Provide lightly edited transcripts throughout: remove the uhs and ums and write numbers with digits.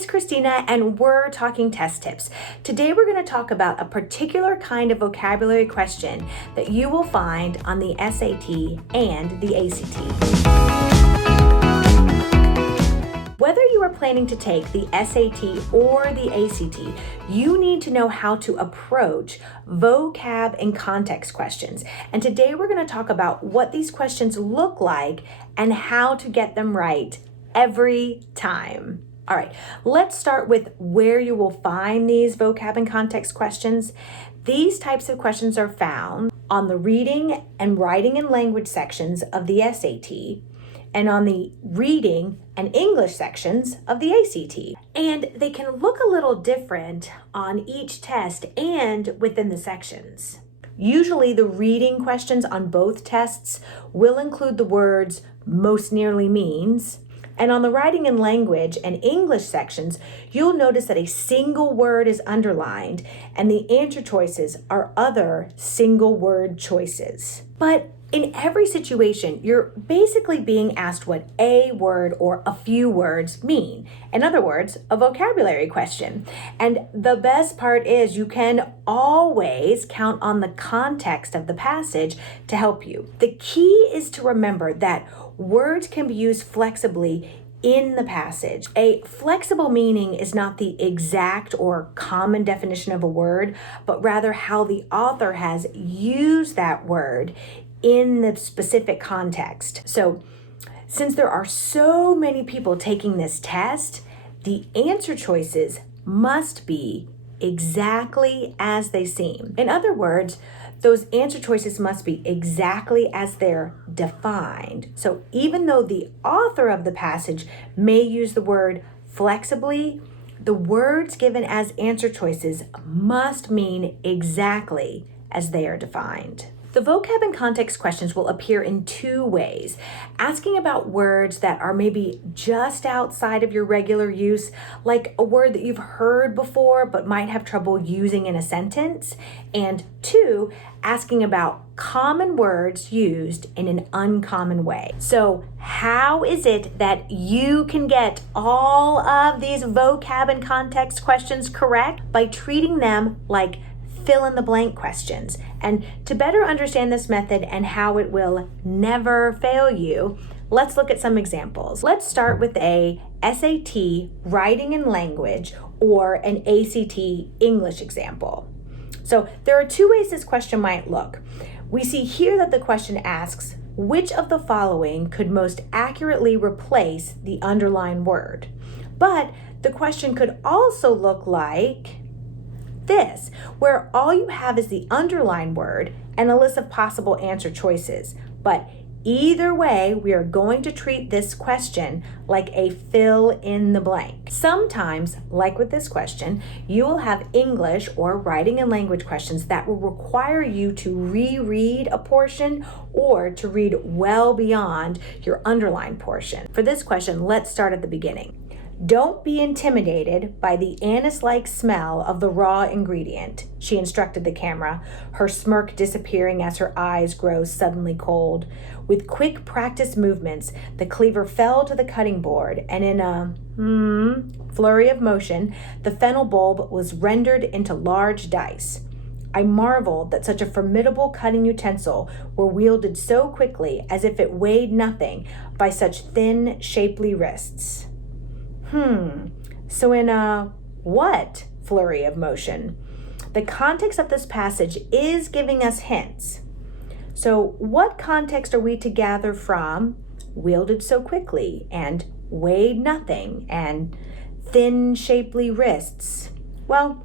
it's Christina and we're talking test tips. Today we're going to talk about a particular kind of vocabulary question that you will find on the SAT and the ACT. Whether you are planning to take the SAT or the ACT, you need to know how to approach vocab-in-context questions. And today we're going to talk about what these questions look like and how to get them right every time. All right, let's start with where you will find these vocab-in-context questions. These types of questions are found on the reading and writing and language sections of the SAT, and on the reading and English sections of the ACT. And they can look a little different on each test and within the sections. Usually the reading questions on both tests will include the words most nearly means, and on the writing and language and English sections, you'll notice that a single word is underlined and the answer choices are other single word choices. But in every situation, you're basically being asked what a word or a few words mean. In other words, a vocabulary question. And the best part is you can always count on the context of the passage to help you. The key is to remember that words can be used flexibly in the passage. A flexible meaning is not the exact or common definition of a word, but rather how the author has used that word in the specific context. So, since there are so many people taking this test, the answer choices must be exactly as they seem. In other words, those answer choices must be exactly as they're defined. So even though the author of the passage may use the word flexibly, the words given as answer choices must mean exactly as they are defined. The vocab-in-context questions will appear in two ways. Asking about words that are maybe just outside of your regular use, like a word that you've heard before but might have trouble using in a sentence. And two, asking about common words used in an uncommon way. So how is it that you can get all of these vocab-in-context questions correct? By treating them like fill-in-the-blank questions. And to better understand this method and how it will never fail you, let's look at some examples. Let's start with a SAT writing and language or an ACT English example. So there are two ways this question might look. We see here that the question asks, which of the following could most accurately replace the underlined word? But the question could also look like this, where all you have is the underlined word and a list of possible answer choices. But either way, we are going to treat this question like a fill in the blank. Sometimes, like with this question, you will have English or writing and language questions that will require you to reread a portion or to read well beyond your underlined portion. For this question, let's start at the beginning. Don't be intimidated by the anise-like smell of the raw ingredient, she instructed the camera, her smirk disappearing as her eyes grow suddenly cold. With quick practice movements, the cleaver fell to the cutting board, and in a flurry of motion, the fennel bulb was rendered into large dice. I marveled that such a formidable cutting utensil were wielded so quickly as if it weighed nothing by such thin, shapely wrists. So in a what flurry of motion? The context of this passage is giving us hints. So what context are we to gather from wielded so quickly and weighed nothing and thin, shapely wrists? Well,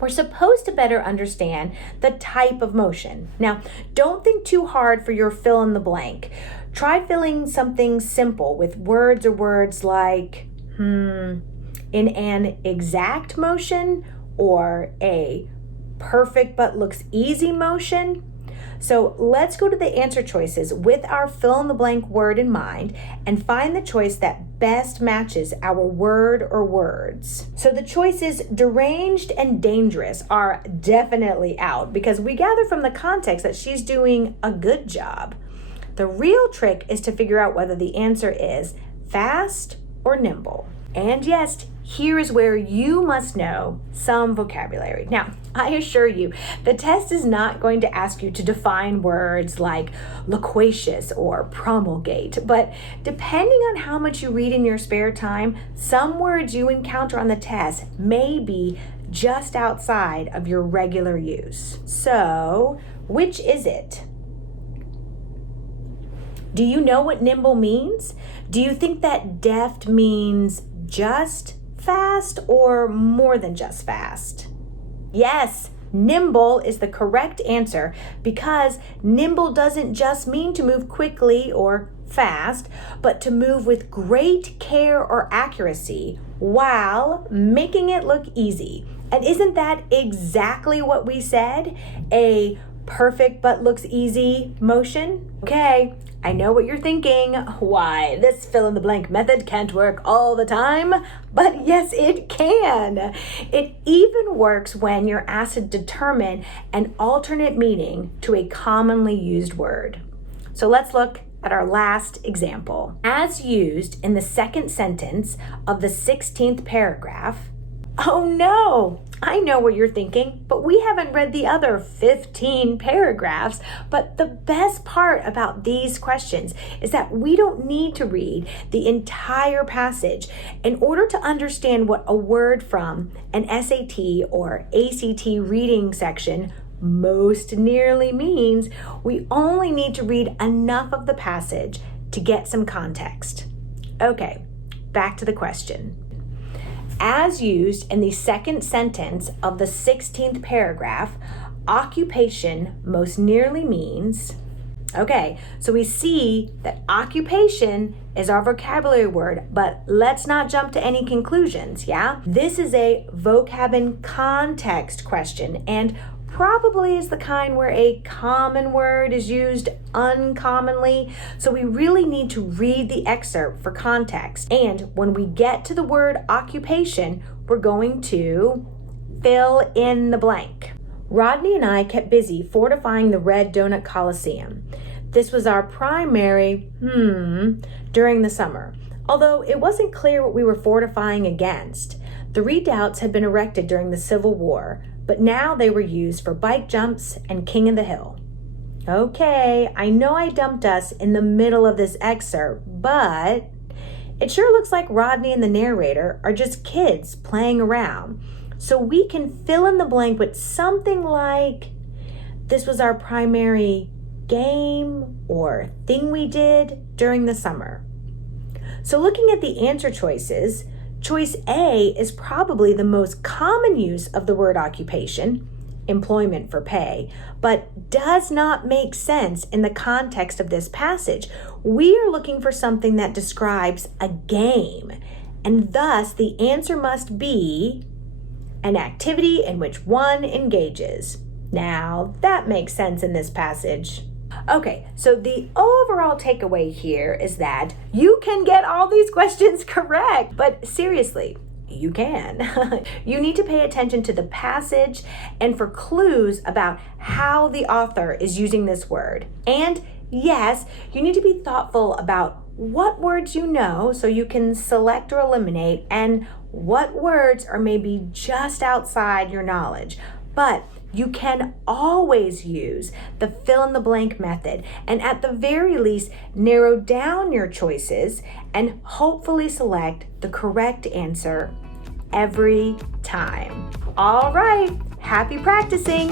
we're supposed to better understand the type of motion. Now, don't think too hard for your fill in the blank. Try filling something simple with words or words like in an exact motion or a perfect but looks easy motion. So let's go to the answer choices with our fill in the blank word in mind and find the choice that best matches our word or words. So the choices deranged and dangerous are definitely out because we gather from the context that she's doing a good job. The real trick is to figure out whether the answer is fast or nimble. And yes, here is where you must know some vocabulary. Now, I assure you, the test is not going to ask you to define words like loquacious or promulgate, but depending on how much you read in your spare time, some words you encounter on the test may be just outside of your regular use. So, which is it? Do you know what nimble means? Do you think that deft means just fast or more than just fast? Yes, nimble is the correct answer because nimble doesn't just mean to move quickly or fast, but to move with great care or accuracy while making it look easy. And isn't that exactly what we said? A perfect but looks easy motion? Okay, I know what you're thinking. Why, this fill in the blank method can't work all the time, but yes, it can. It even works when you're asked to determine an alternate meaning to a commonly used word. So let's look at our last example. As used in the second sentence of the 16th paragraph, oh no, I know what you're thinking, but we haven't read the other 15 paragraphs. But the best part about these questions is that we don't need to read the entire passage. In order to understand what a word from an SAT or ACT reading section most nearly means, we only need to read enough of the passage to get some context. Okay, back to the question. As used in the second sentence of the 16th paragraph, occupation most nearly means, okay, so we see that occupation is our vocabulary word, but let's not jump to any conclusions, yeah? This is a vocab-in-context question and probably is the kind where a common word is used uncommonly. So we really need to read the excerpt for context. And when we get to the word occupation, we're going to fill in the blank. Rodney and I kept busy fortifying the Red Donut Coliseum. This was our primary during the summer, although it wasn't clear what we were fortifying against. The redoubts had been erected during the Civil War, but now they were used for bike jumps and King of the Hill. Okay, I know I dumped us in the middle of this excerpt, but it sure looks like Rodney and the narrator are just kids playing around. So we can fill in the blank with something like, this was our primary game or thing we did during the summer. So looking at the answer choices, choice A is probably the most common use of the word occupation, employment for pay, but does not make sense in the context of this passage. We are looking for something that describes a game, and thus the answer must be an activity in which one engages. Now, that makes sense in this passage. Okay, so the overall takeaway here is that you can get all these questions correct, but seriously, you can. You need to pay attention to the passage and for clues about how the author is using this word. And yes, you need to be thoughtful about what words you know so you can select or eliminate and what words are maybe just outside your knowledge. But you can always use the fill in the blank method and at the very least narrow down your choices and hopefully select the correct answer every time. All right, happy practicing.